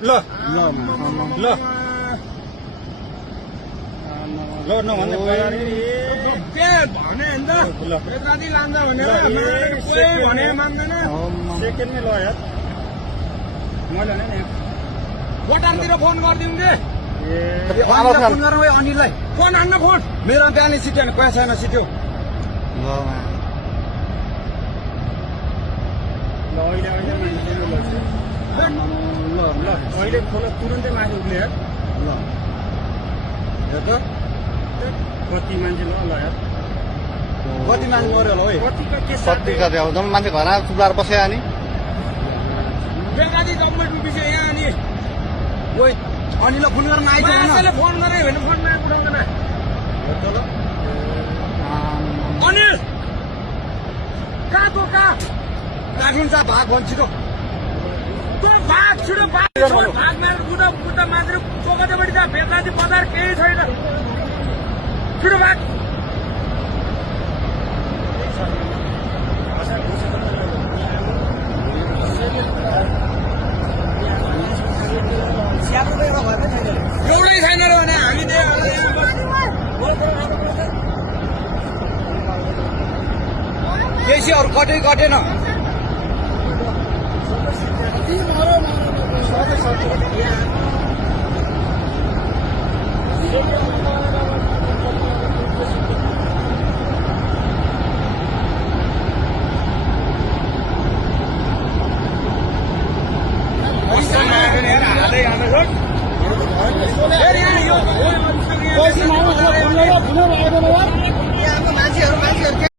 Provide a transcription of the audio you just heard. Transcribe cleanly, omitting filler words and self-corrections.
ल ल ल नभन्ने भने नि त कति लान्छ भनेर भने मान्दैन सेकेन्डमै ल यार मैले भने नि बटानतिर फोन गरिदिउँ कि फोन गरौँ अनिललाई फोन हान्न फोन मेरो बिहानै सिट्यो भने पैसा छैन सिट्यो ल अहिले अहिले खोला तुरन्तै माथि उठ्ने यार ल हेर त कति मान्छे ल यार कति मान्छे मऱ्यो होला है कतिको के कति कति अब जम्मै मान्छे घरमा चुप्लाएर बस्यो अनि बेकारी गभर्मेन्ट अफिस यहाँ अनि ओइ अनिललाई फोन गर्न आइज मान्छेले फोन गरे भने फोनमा उठाउँदैन अनिल कहाँ तँ कहाँ काठमाडौँ जा भाग भन्छ छिटो तँ भाग छिटो भाग मारेर बुढा मान्छे चोकटेपट्टि जा बेकारी बजार केही छैन छिटो भाग एउटै छैन र भने हामी बेसी अरू कटेन